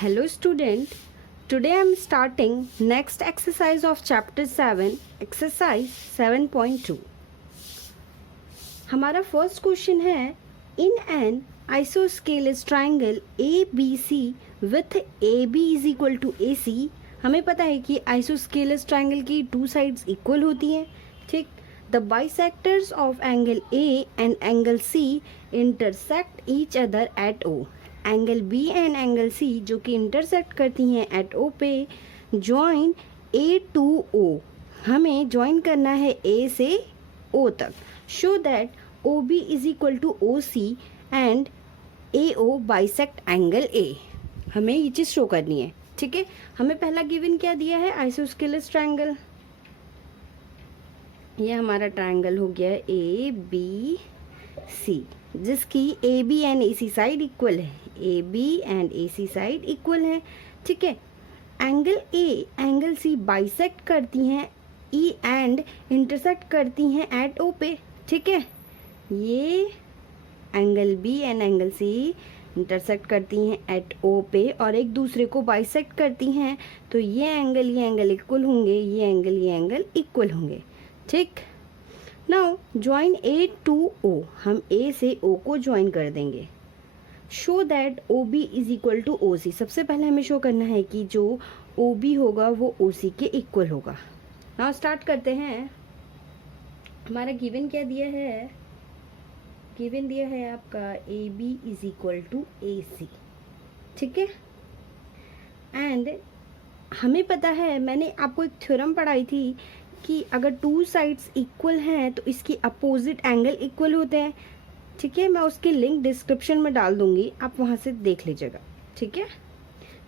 Hello student, today I am starting next exercise of chapter 7, exercise 7.2. हमारा first question है in an isosceles triangle ABC with AB is equal to AC. हमें पता है कि isosceles triangle की two sides equal होती हैं, ठीक. The bisectors of angle A and angle C intersect each other at O. Angle B and angle C जो कि इंटरसेक्ट करती हैं एट O पे ज्वाइन A टू O. हमें ज्वाइन करना है A से O तक. Show that OB is equal to OC and AO bisect angle A. हमें ये चीज़ शो करनी है, ठीक है. हमें पहला गिवन क्या दिया है, आइसोस्केलस ट्रायंगल. ये हमारा ट्रायंगल हो गया ABC जिसकी AB and AC side equal है. AB and AC side equal है, ठीक है. Angle A angle C bisect करती हैं E एंड इंटरसेक्ट करती हैं एट O पे, ठीक है. ये angle B and angle C intersect करती हैं एट O पे और एक दूसरे को बाइसेक्ट करती हैं, तो ये एंगल इक्वल होंगे, ये एंगल इक्वल होंगे, ठीक. Now join A to O. हम A से O को ज्वाइन कर देंगे. Show that OB is equal to OC. सबसे पहले हमें शो करना है कि जो OB होगा वो OC के इक्वल होगा. नाउ स्टार्ट करते हैं. हमारा गिवन क्या दिया है, गिवन दिया है आपका AB is equal to AC, ठीक है. एंड हमें पता है, मैंने आपको एक थ्योरम पढ़ाई थी कि अगर टू साइड्स इक्वल हैं तो इसकी अपोजिट एंगल इक्वल होते हैं, ठीक है. मैं उसकी लिंक डिस्क्रिप्शन में डाल दूंगी, आप वहाँ से देख लीजिएगा, ठीक है.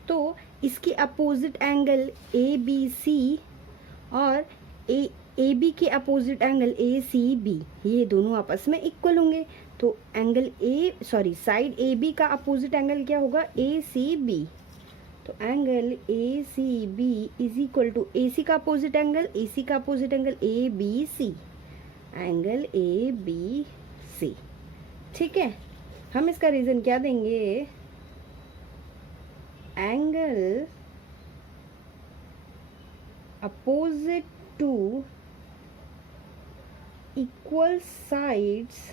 तो इसकी अपोजिट एंगल ABC और AB के अपोजिट एंगल ACB, ये दोनों आपस में इक्वल होंगे. तो एंगल साइड AB का अपोजिट एंगल क्या होगा, ACB. तो angle ACB is equal to AC का अपोजिट एंगल, AC का opposite angle ABC, angle ABC, ठीक है. हम इसका रीजन क्या देंगे, angle opposite to equal sides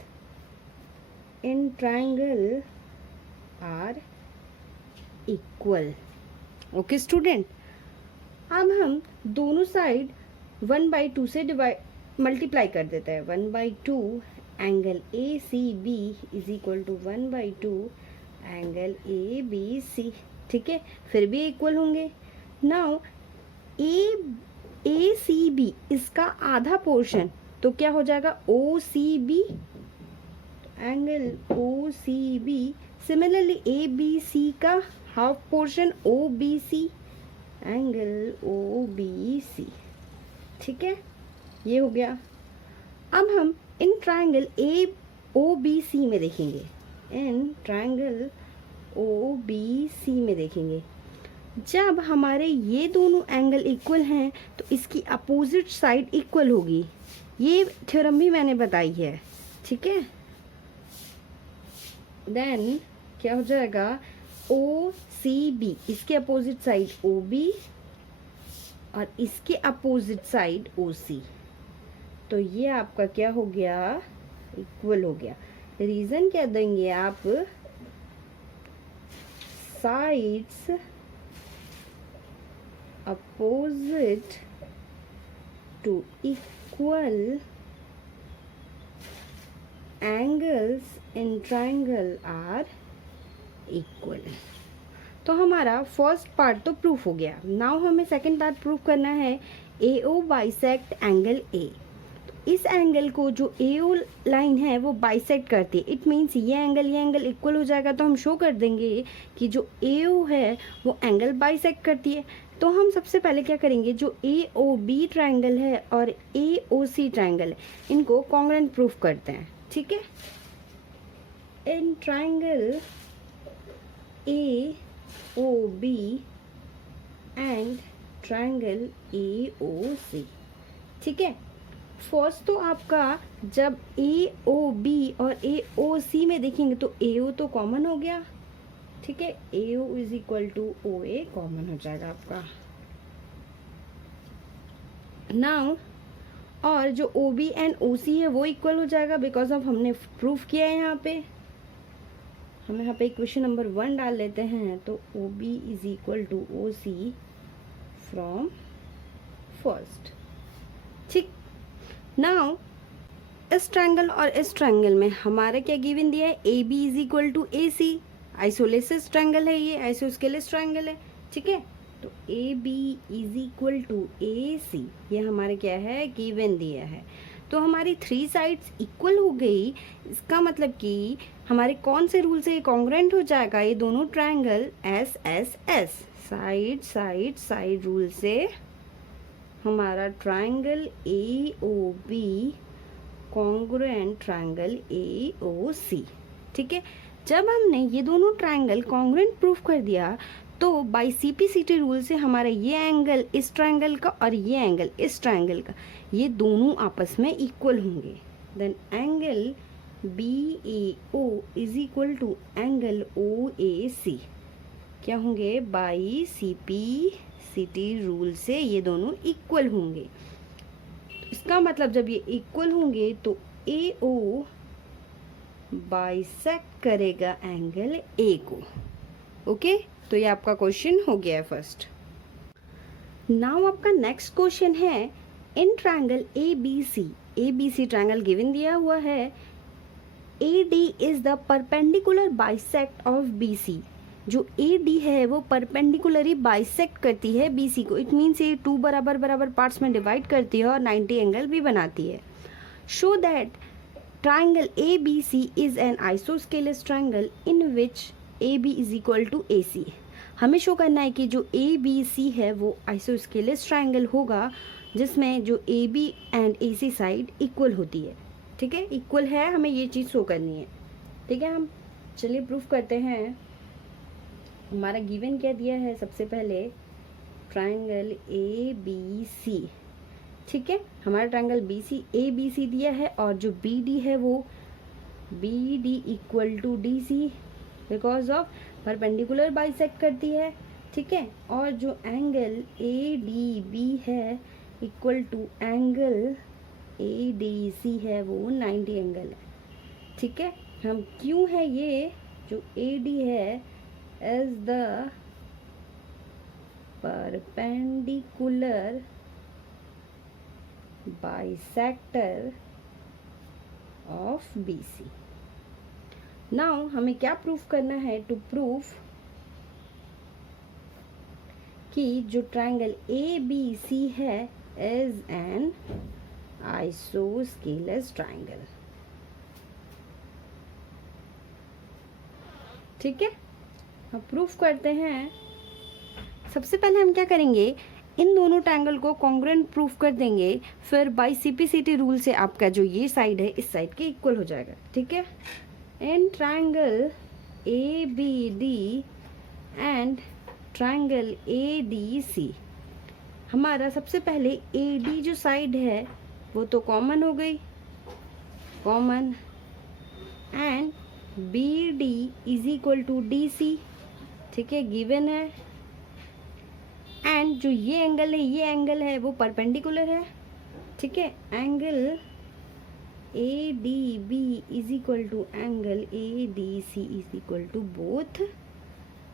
in triangle are equal. Okay student, अब हम दोनों साइड 1/2 से मल्टीप्लाई कर देते हैं. 1/2 angle ACB is equal to 1/2 angle ABC, ठीक है. फिर भी इक्वल होंगे. नाउ ACB इसका आधा पोर्शन तो क्या हो जाएगा, OCB. Angle OCB similarly ABC का half portion OBC, angle OBC, ठीक है. ये हो गया. अब हम इन ट्रायंगल OBC में देखेंगे, इन ट्रायंगल OBC में देखेंगे. जब हमारे ये दोनों एंगल इक्वल हैं तो इसकी अपोजिट साइड इक्वल होगी. ये थ्योरम भी मैंने बताई है, ठीक है. देन क्या हो जाएगा, OCB इसके अपोजिट साइड OB और इसके अपोजिट साइड OC. तो ये आपका क्या हो गया, इक्वल हो गया. रीजन क्या देंगे आप, sides opposite to equal angles in triangle are equal. तो हमारा फर्स्ट पार्ट तो प्रूफ हो गया. नाउ हमें सेकंड पार्ट प्रूफ करना है. AO bisect angle A. तो इस एंगल को जो AO लाइन है वो बाइसेक्ट करती है. इट मीन्स ये एंगल इक्वल हो जाएगा. तो हम शो कर देंगे कि जो AO है वो एंगल बाइसेक्ट करती है. तो हम सबसे पहले क्या करेंगे, जो AOB ट्रायंगल है और AOC ट्रायंगल है इनको कॉन्ग्रुएंट प्रूफ करते हैं, ठीक है. In triangle AOB and triangle AOC, ठीक है. फर्स्ट तो आपका जब AOB और AOC में देखेंगे तो AO तो कॉमन हो गया, ठीक है, AO is equal to OA common हो जाएगा आपका। नाउ और जो OB एंड OC है वो इक्वल हो जाएगा, बिकॉज ऑफ हमने प्रूफ किया है यहाँ पे। हम यहाँ पे इक्वेशन नंबर 1 डाल लेते हैं, तो OB is equal to OC from first. ठीक, नाउ इस ट्रायंगल और इस ट्रायंगल में हमारा क्या गिवन दिया है, AB is equal to AC। Isosceles triangle है ये, आइसोस्केलेस ट्रायंगल है। ठीक है, तो AB is equal to AC, ये हमारे क्या है, गिवन दिया है। तो हमारी 3 साइड्स इक्वल हो गई। इसका मतलब कि हमारे कौन से रूल से कॉन्ग्रुएंट हो जाएगा, ये दोनों triangle SSS, side side side rule से हमारा triangle AOB congruent triangle AOC। ठीक है, जब हमने ये दोनों ट्रायंगल कॉन्ग्रुएंट प्रूफ कर दिया, तो बाय CPCT रूल से हमारा ये एंगल इस ट्रायंगल का और ये एंगल इस ट्रायंगल का, ये दोनों आपस में इक्वल होंगे। Then angle BAO is equal to angle OAC क्या होंगे, बाय CPCT रूल से ये दोनों इक्वल होंगे। इसका मतलब जब ये इक्वल होंगे तो AO बाइसेक्ट करेगा एंगल A को। ओके, तो ये आपका क्वेश्चन हो गया है फर्स्ट। नाउ आपका नेक्स्ट क्वेश्चन है, in triangle ABC triangle given दिया हुआ है, AD is the perpendicular bisect of BC। जो AD है वो परपेंडिकुलरली बाइसेक्ट करती है BC को। इट मीन्स ये 2 बराबर बराबर पार्ट्स में डिवाइड करती है और 90 एंगल भी बनाती है। Show that triangle ABC is an isosceles triangle in which AB is equal to AC। हमें शो करना है कि जो ABC है वो आइसोस्केलेस ट्रायंगल होगा जिसमें जो AB and AC side equal होती है। ठीक है, इक्वल है, हमें ये चीज़ शो करनी है। ठीक है, हम चलिए प्रूफ करते हैं। हमारा गिवन क्या दिया है, सबसे पहले ट्रायंगल ABC। ठीक है, हमारा ट्रायंगल ABC दिया है और जो BD है वो BD equal to DC because of perpendicular bisect करती है। ठीक है, और जो एंगल ADB है इक्वल टू एंगल ADC है वो 90 एंगल है। ठीक है, हम क्यों है ये जो AD है is the perpendicular bisector of BC। Now हमें क्या प्रूफ करना है, टू प्रूफ कि जो ट्रायंगल ABC है इज एन आइसोस्केलेस ट्रायंगल। ठीक है, हम प्रूफ करते हैं। सबसे पहले हम क्या करेंगे, इन दोनों ट्रायंगल को कॉन्ग्रुएंट प्रूफ कर देंगे, फिर बाय CPCT रूल से आपका जो ये साइड है इस साइड के इक्वल हो जाएगा। ठीक है, in triangle ABD and triangle ADC हमारा सबसे पहले AD जो साइड है वो तो कॉमन हो गई, common, and BD is equal to DC। ठीक है, गिवन है, एंड जो ये एंगल है वो परपेंडिकुलर है। ठीक है, angle ADB is equal to angle ADC is equal to both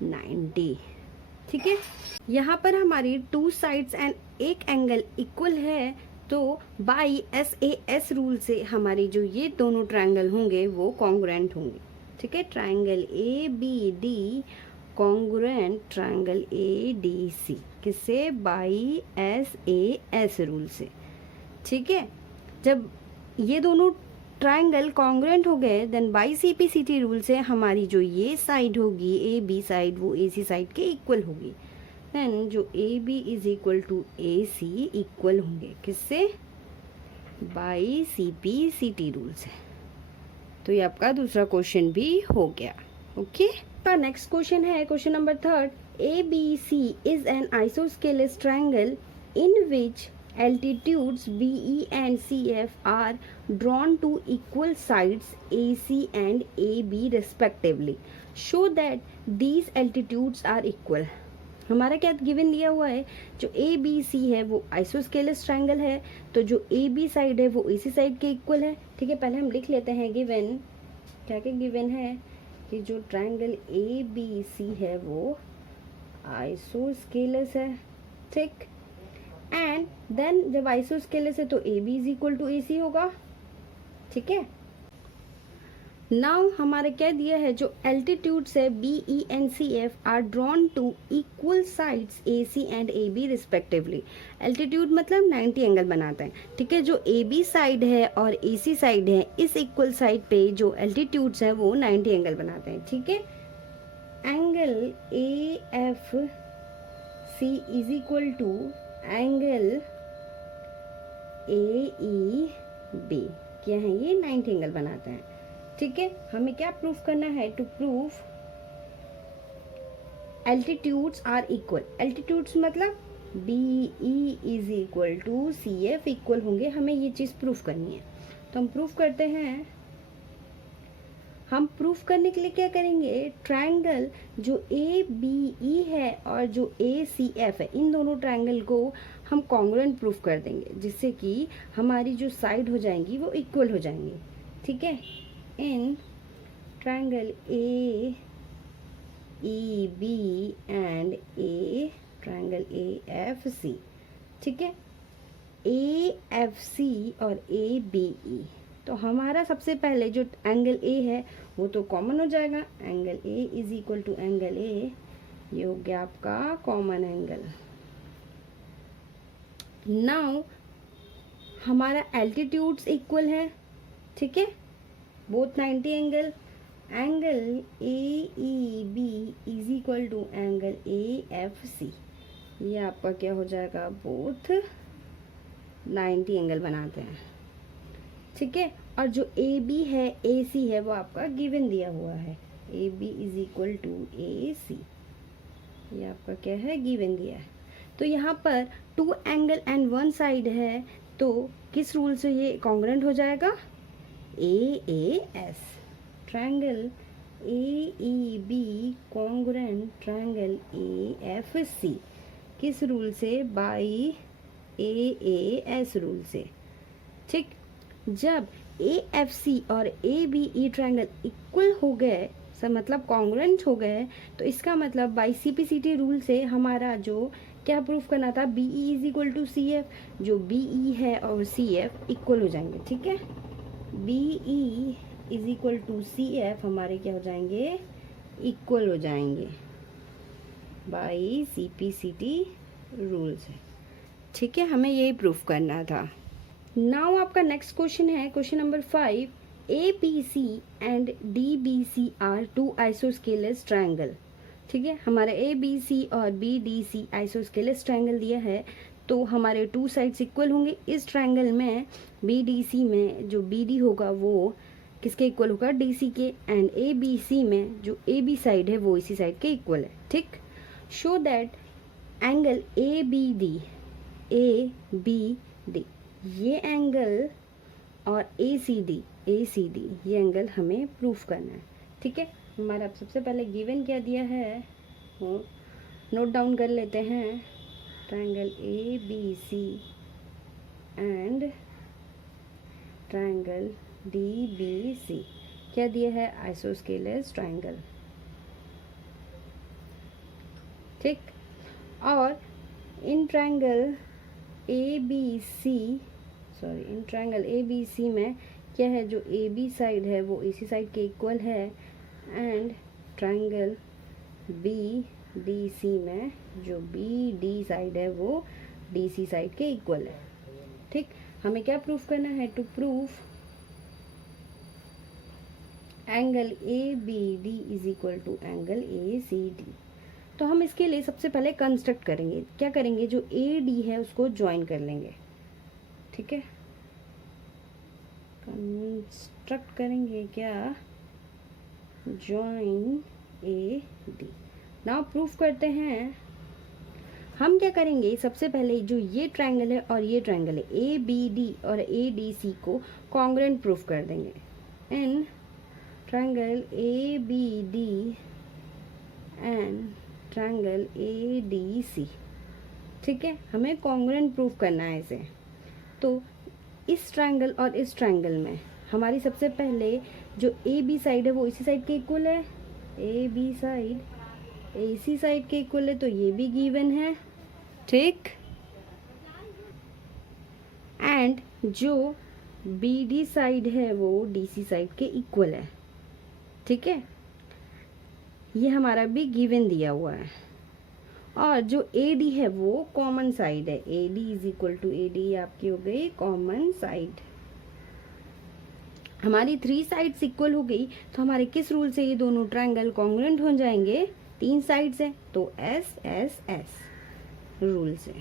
90। ठीक है, यहाँ पर हमारी 2 साइड्स एंड एक एंगल इक्वल है, तो बाय SAS रूल से हमारी जो ये दोनों ट्रायंगल होंगे वो कॉन्ग्रुएंट होंगे। ठीक है, triangle ABD congruent triangle ADC किससे, बाय SAS रूल से। ठीक है, जब ये दोनों ट्रायंगल कॉन्ग्रुएंट हो गए देन बाय CPCT रूल से हमारी जो ये साइड होगी AB साइड वो AC साइड के इक्वल होगी। देन जो AB is equal to AC equal होंगे किससे, बाय CPCT रूल से। तो ये आपका दूसरा क्वेश्चन भी हो गया। ओके, तो नेक्स्ट क्वेश्चन है question number 3, ABC is an isosceles triangle in which altitudes BE and CF are drawn to equal sides AC and AB respectively. Show that these altitudes are equal. हमारा क्या given दिया हुआ है, जो A B सी है वो isosceles triangle है, तो जो ए बी साइड है वो एसी साइड के इक्वल है। ठीक है, पहले हम लिख लेते हैं गिवन, क्या क्या गिवन है कि जो ट्रायंगल ए बी सी है वो आइसोस्केलस है। ठीक, एंड देन जब आइसोस्केलस है तो A B is equal to A C होगा। ठीक है, नाउ हमारे क्या दिया है, जो एल्टीट्यूड्स है B E and C F are drawn to equal sides A C and A B respectively. Altitude मतलब 90 एंगल बनाता है। ठीक है, जो ए बी साइड है और ए सी साइड है, इस इक्वल साइड पे जो एल्टीट्यूड्स है वो 90 एंगल बनाते हैं। ठीक है, angle A F C is equal to angle A E B, क्या है ये 90 एंगल बनाते हैं। ठीक है, हमें क्या प्रूफ करना है, to proof altitudes are equal. Altitudes मतलब B E is equal to C F equal होंगे, हमें ये चीज प्रूफ करनी है। तो हम प्रूफ करते हैं। हम प्रूफ करने के लिए क्या करेंगे, ट्रायंगल जो ए बी ई है और जो ए सी एफ है, इन दोनों ट्रायंगल को हम कॉन्ग्रुएंट प्रूफ कर देंगे, जिससे कि हमारी जो साइड हो जाएंगी वो इक्वल हो जाएंगी। ठीक है, in triangle A E B and A triangle A F C. ठीक है, ए एफ सी और ए बी ई, तो हमारा सबसे पहले जो एंगल ए है वो तो कॉमन हो जाएगा। Angle A is equal to angle A, ये हो गया आपका कॉमन एंगल। नाउ हमारा एल्टीट्यूड्स इक्वल है। ठीक है, both 90 angle. Angle A E B is equal to angle A F C, ये आपका क्या हो जाएगा, बोथ 90 एंगल बनाते हैं। ठीक है, और जो ए बी है ए सी है वो आपका गिवन दिया हुआ है, A B is equal to A C, ये आपका क्या है, गिवन दिया है। तो यहाँ पर 2 एंगल एंड 1 साइड है, तो किस रूल से ये कॉन्ग्रुएंट हो जाएगा, A S. Triangle A E B congruent triangle A F C, किस रूल से, बाई ए एस रूल से। ठीक, जब ए एफ सी और A B E triangle equal हो गए, सब मतलब कॉन्ग्रुएंट हो गए, तो इसका मतलब by C P C T rule से हमारा जो क्या प्रूफ करना था, B E is equal to C F, जो बी ई है और सी एफ इक्वल हो जाएंगे। ठीक है, B E is equal to C F हमारे क्या हो जाएंगे, इक्वल हो जाएंगे by C P C T rule से। ठीक है, हमें यही प्रूफ करना था। नाउ आपका नेक्स्ट क्वेश्चन है, question number 5, A B C and D B C are 2 isosceles triangle. ठीक है, हमारे ए बी सी और B D C isosceles triangle दिया है, तो हमारे 2 साइड्स इक्वल होंगे। इस ट्रायंगल में बी डी सी में जो बी डी होगा वो किसके इक्वल होगा, डी सी के, एंड ए बी सी में जो ए बी साइड है वो इसी साइड के इक्वल है। ठीक, show that angle A B D ये एंगल और ए सी डी ये एंगल हमें प्रूफ करना है। ठीक है, हमारा सबसे पहले गिवन क्या दिया है वो नोट डाउन कर लेते हैं। Triangle A B C and triangle D B C क्या दिया है, आइसोस्केलस ट्रायंगल। ठीक, और इन ट्रायंगल ए बी सी में क्या है, जो ए बी साइड है वो इसी साइड के इक्वल है, and triangle B D C में जो बी डी साइड है वो डी सी साइड के इक्वल है। ठीक, हमें क्या प्रूफ करना है, to proof angle A B D is equal to angle A C D. तो हम इसके लिए सबसे पहले कंस्ट्रक्ट करेंगे, क्या करेंगे, जो ए डी है उसको ज्वाइन कर लेंगे। ठीक है, कंस्ट्रक्ट करेंगे क्या, join A D. Now proof करते हैं। हम क्या करेंगे, सबसे पहले जो ये ट्रायंगल है और ये ट्रायंगल है ए बी डी और ए डी सी को कॉन्ग्रुएंट प्रूफ कर देंगे in triangle A B D and triangle A D C. ठीक है, हमें कॉन्ग्रुएंट प्रूफ करना है इसे। तो इस ट्रायंगल और इस ट्रायंगल में हमारी सबसे पहले जो ए बी साइड है वो इसी साइड के इक्वल है, A B side A C side के इक्वल है, तो ये भी गिवन है। ठीक, एंड जो बी डी साइड है वो डी सी साइड के इक्वल है। ठीक है, ये हमारा भी गिवन दिया हुआ है। और जो ए डी है वो कॉमन साइड है, A D is equal to A D आपकी हो गई कॉमन साइड। हमारी 3 साइड्स इक्वल हो गई, तो हमारे किस रूल से ये दोनों ट्रायंगल कॉन्ग्रुएंट हो जाएंगे, 3 साइड्स हैं तो एस एस एस रूल से।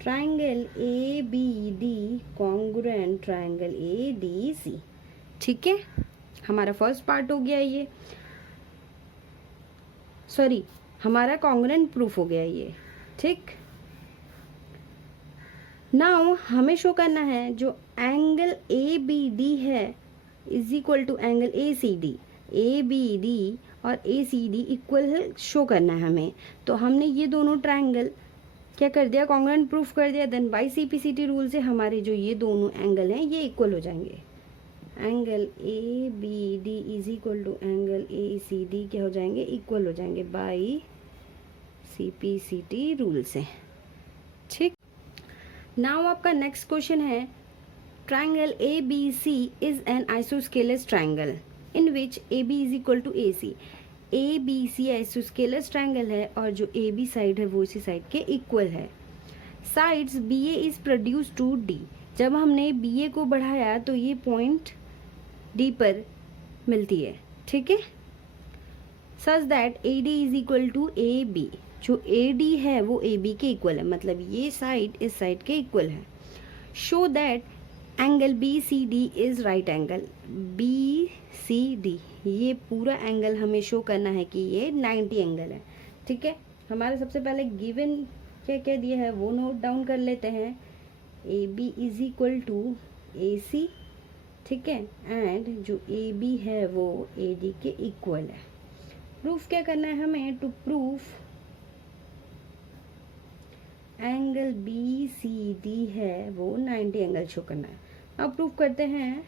Triangle A B D congruent triangle A D C. ठीक है, हमारा फर्स्ट पार्ट हो गया ये, सॉरी हमारा कॉन्ग्रुएंट प्रूफ हो गया ये। ठीक, नाउ हमें शो करना है जो एंगल ए बी डी है is equal to angle A C D. A B D और ए सी डी इक्वल है, शो करना है हमें। तो हमने ये दोनों ट्रायंगल क्या कर दिया, कॉन्ग्रुएंट प्रूफ कर दिया। देन बाय सीपीसीटी रूल से हमारे जो ये दोनों एंगल हैं ये इक्वल हो जाएंगे। Angle A B D is equal to angle A C D क्या हो जाएंगे, इक्वल हो जाएंगे बाय सीपीसीटी रूल से। ठीक, नाउ आपका नेक्स्ट क्वेश्चन है triangle A B C is an isosceles triangle in which A B is equal to A C. A B C isosceles triangle है और जो ए बी साइड है वो इसी साइड के इक्वल है। Sides B A is produce to D. जब हमने बी ए को बढ़ाया तो ये पॉइंट डी पर मिलती है। ठीक है, such that A D is equal to A B. जो ए डी है वो ए बी के इक्वल है, मतलब ये साइड इस साइड के इक्वल है। Show that angle B C D is right angle. B C D ये पूरा एंगल हमें शो करना है कि ये 90 एंगल है। ठीक है, हमारे सबसे पहले गिवन क्या क्या दिया है वो नोट डाउन कर लेते हैं। A B is equal to A C. ठीक है, एंड जो ए बी है वो ए डी के इक्वल है। प्रूफ क्या करना है हमें, to proof angle B C D है वो 90 एंगल शो करना है। अब प्रूफ करते हैं।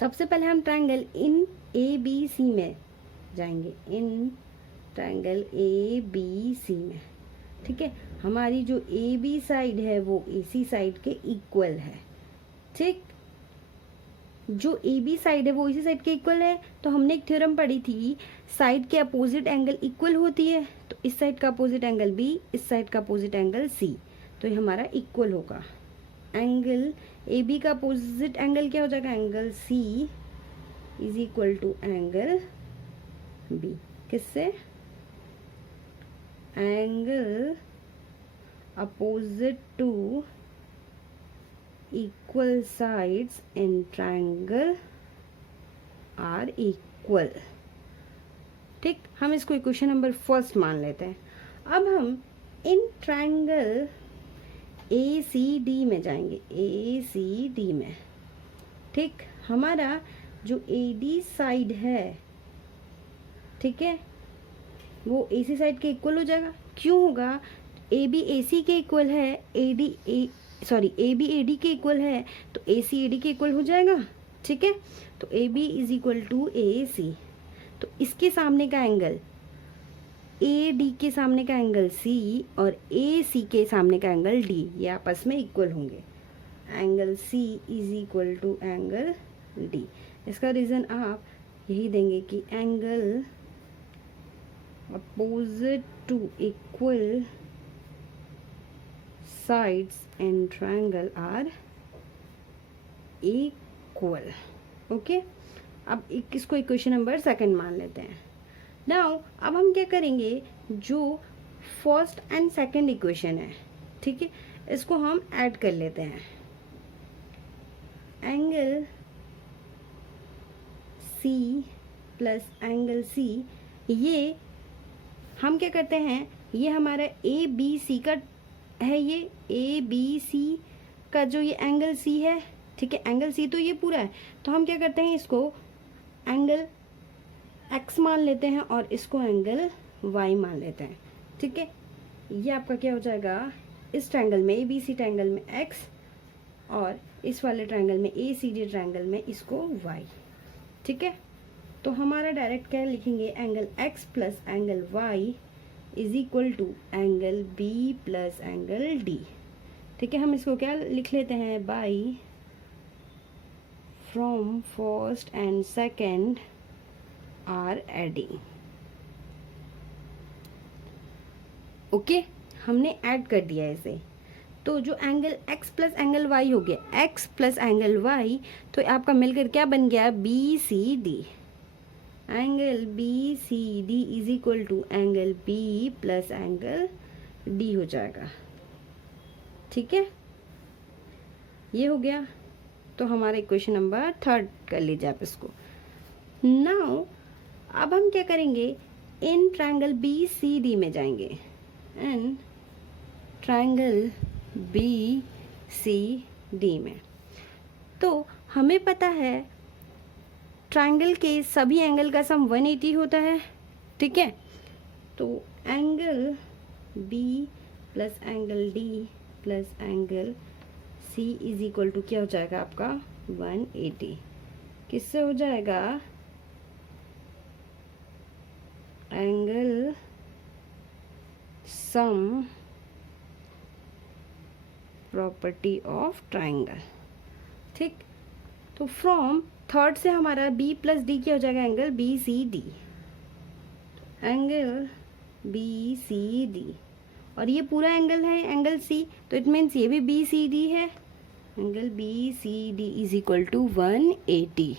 सबसे पहले हम triangle in A B C में जाएंगे, in triangle A B C में। ठीक है, हमारी जो ए बी साइड है वो ए सी साइड के इक्वल है। ठीक, जो ए बी साइड है वो इसी साइड के इक्वल है। तो हमने एक थ्योरम पढ़ी थी, साइड के अपोजिट एंगल इक्वल होती है। तो इस साइड का अपोजिट एंगल बी, इस साइड का अपोजिट एंगल सी, तो ये हमारा इक्वल होगा। एंगल ए बी का अपोजिट एंगल क्या हो जाएगा, angle C is equal to angle B. किससे, angle opposite to equal sides in triangle are equal. ठीक, हम इसको इक्वेशन नंबर फर्स्ट मान लेते हैं। अब हम इन ट्रायंगल ए सी डी में जाएंगे, ए सी डी में। ठीक, हमारा जो ए डी साइड है, ठीक है, वो ए सी साइड के इक्वल हो जाएगा। क्यों होगा, ए बी ए सी के इक्वल है, A D A B A D के इक्वल है, तो ए सी ए डी के इक्वल हो जाएगा। ठीक है, तो A B is equal to A C. तो इसके सामने का एंगल ए डी के सामने का एंगल सी और ए सी के सामने का एंगल डी, ये आपस में इक्वल होंगे। Angle C is equal to angle D. इसका रीज़न आप यही देंगे कि angle opposite to equal sides in triangle are equal. Okay, अब इसको इक्वेशन नंबर सेकंड मान लेते हैं। नाउ अब हम क्या करेंगे, जो फर्स्ट एंड सेकंड इक्वेशन है, ठीक है, इसको हम ऐड कर लेते हैं। Angle C plus angle C, ये हम क्या करते हैं, ये हमारा ए बी सी का है, ये ए बी सी का जो ये एंगल सी है, ठीक है, एंगल सी तो ये पूरा है, तो हम क्या करते हैं, इसको एंगल एक्स मान लेते हैं और इसको एंगल वाई मान लेते हैं, ठीक है। ये आपका क्या हो जाएगा, इस ट्रायंगल में ए बी सी ट्रायंगल में एक्स और इस वाले ट्रायंगल में ए सी डी ट्रायंगल में इसको वाई, ठीक है। तो हमारा डायरेक्ट क्या लिखेंगे, angle X plus angle Y is equal to angle B plus angle D, ठीक है। हम इसको क्या लिख लेते हैं, by from first and second are adding, okay. हमने ऐड कर दिया इसे, तो जो angle x plus angle y हो गया, x प्लस एंगल y, तो आपका मिलकर क्या बन गया, B C D. Angle B C D is equal to angle B plus angle D हो जाएगा, ठीक है। ये हो गया, तो हमारा इक्वेशन नंबर 3 कर लीजिए आप इसको। नाउ अब हम क्या करेंगे, in triangle B C D में जाएंगे, in triangle B C D में। तो हमें पता है ट्रायंगल के सभी एंगल का सम 180 होता है, ठीक है। तो angle B plus angle D plus angle C is equal to क्या हो जाएगा आपका 180, किससे हो जाएगा, angle sum property of triangle, ठीक। तो फ्रॉम थर्ड से हमारा बी प्लस डी क्या हो जाएगा, angle B C D, angle B C D, और ये पूरा एंगल है एंगल सी, तो इट मीन्स ये भी बी सी डी है, angle B C D is equal to 180।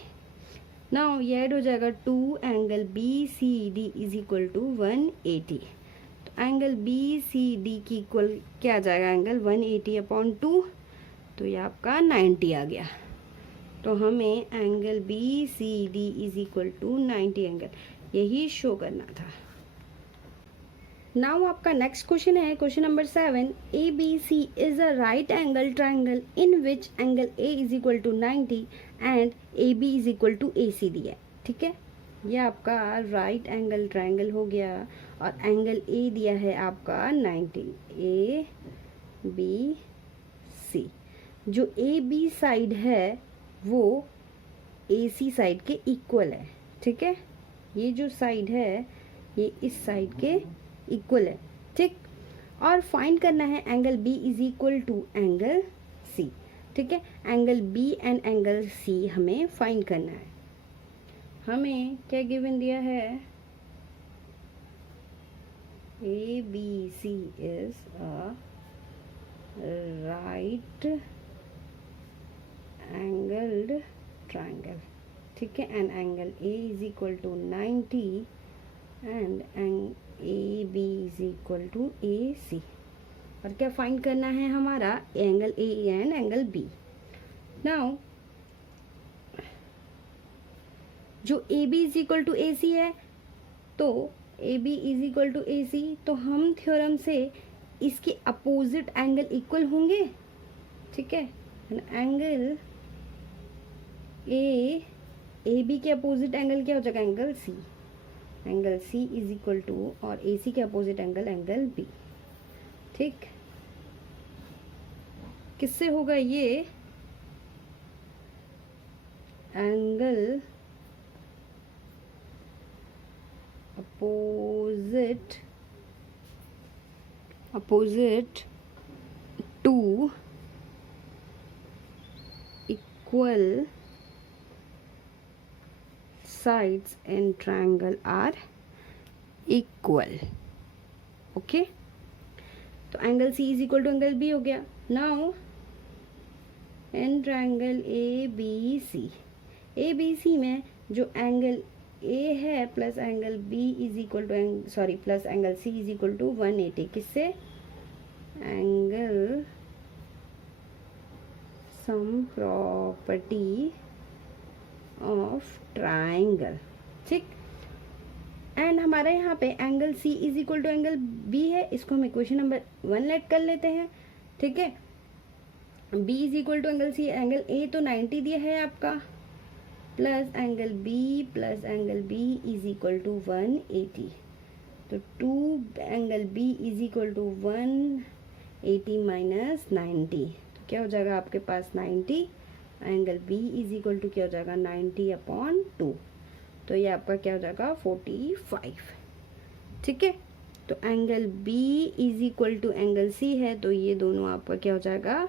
Now ये ऐड हो जाएगा 2 angle B C D is equal to 180, तो एंगल बी सी डी की इक्वल क्या आ जाएगा, एंगल 180 अपॉन 2, तो ये आपका 90 आ गया। तो हमें angle B C D is equal to 90 angle यही शो करना था। नाउ आपका नेक्स्ट क्वेश्चन है, question number 7, A B C is a right angle triangle in which angle A is equal to 90 and A B is equal to A C D है, ठीक है। ये आपका राइट एंगल ट्रायंगल हो गया और angle A दिया है आपका 90, ए बी सी। जो ए बी साइड है वो ए सी साइड के इक्वल है, ठीक है। ये जो साइड है ये इस साइड के इक्वल है, ठीक। और फाइंड करना है angle B is equal to angle C, ठीक है। Angle B and angle C हमें फाइंड करना है। हमें क्या गिवन दिया है, A B C is a right angled triangle, ठीक है, and angle A is equal to 90 and A B is equal to A C. और क्या फाइंड करना है हमारा, angle A and angle B. Now जो A B is equal to A C है, तो A B is equal to A C, तो हम थ्योरम से इसके अपोजिट एंगल इक्वल होंगे, ठीक है। एंगल ए बी के अपोजिट एंगल क्या हो जाएगा, angle C, angle C is equal to, और ए सी के अपोजिट एंगल एंगल बी, ठीक। किससे होगा ये, angle opposite to equal sides in triangle are equal, okay। तो angle C is equal to angle B हो गया। Now in triangle A B C में जो एंगल A है plus angle B is equal to plus angle C is equal to 180, किससे, angle sum property of triangle, ठीक। And हमारा यहाँ पे angle C is equal to angle B है, इसको हम इक्वेशन नंबर 1 लेट कर लेते हैं, ठीक है। B is equal to angle C, angle A तो 90 दिया है आपका, plus angle B is equal to 180, तो 2 angle B is equal to 180 minus 90, तो क्या हो जाएगा आपके पास 90, angle B is equal to क्या हो जाएगा 90/2, तो ये आपका क्या हो जाएगा 45, ठीक है। तो angle B is equal to angle C है, तो ये दोनों आपका क्या हो जाएगा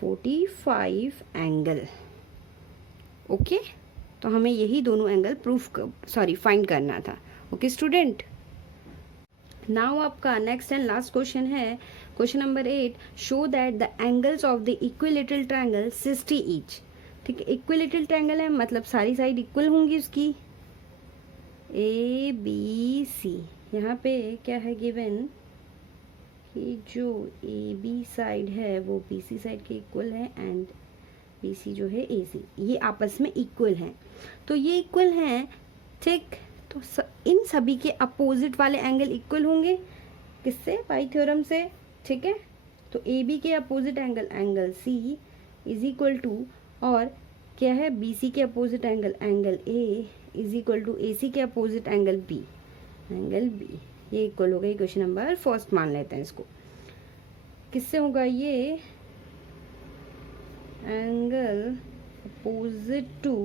45 एंगल, ओके। तो हमें यही दोनों एंगल फाइंड करना था, ओके स्टूडेंट। नाउ आपका नेक्स्ट एंड लास्ट क्वेश्चन है, question number 8, show that the angles of the equilateral triangle 60 each, ठीक है। इक्विलेटरल ट्रायंगल है मतलब सारी साइड इक्वल होंगी उसकी, ए बी सी, यहाँ पे क्या है गिवन कि जो ए बी साइड है वो बी सी साइड के इक्वल है एंड बी सी जो है ए सी, ये आपस में इक्वल हैं, तो ये इक्वल हैं, ठीक। तो इन सभी के अपोजिट वाले एंगल इक्वल होंगे, किससे, पाई थ्योरम से, ठीक है। तो ए बी के opposite angle C is equal to, और क्या है बी सी के opposite angle A is equal to A C के अपोजिट एंगल बी, ये इक्वल हो गई। क्वेश्चन नंबर फर्स्ट मान लेते हैं इसको, किससे होगा ये, angle opposite to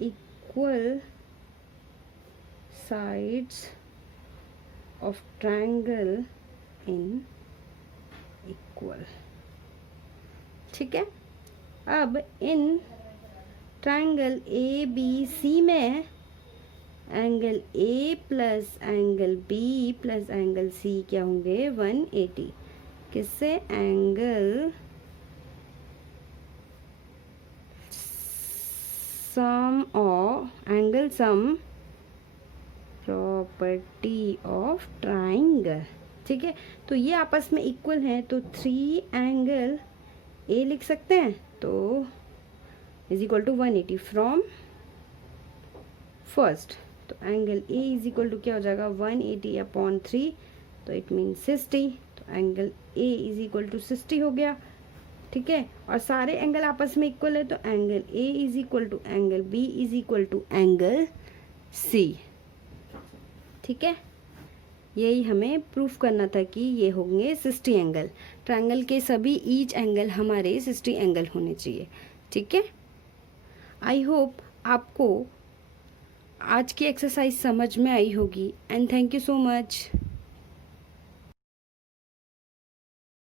equal sides of triangle in equal, ठीक है। अब इन ट्रायंगल ए बी सी में angle A plus angle B plus angle C क्या होंगे 180, किससे, angle sum property of triangle, ठीक है। तो ये आपस में इक्वल हैं, तो 3 एंगल ए लिख सकते हैं, तो is equal to 180 from first, तो angle A is equal to क्या हो जाएगा 180/3, तो इट मीन 60, तो angle A is equal to 60 हो गया, ठीक है। और सारे एंगल आपस में इक्वल है, तो angle A is equal to angle B is equal to angle C, ठीक है। यही हमें प्रूफ करना था कि ये होंगे 60 एंगल, ट्रायंगल के सभी ईच एंगल हमारे 60 एंगल होने चाहिए, ठीक है। आई होप आपको आज की एक्सरसाइज समझ में आई होगी and thank you so much.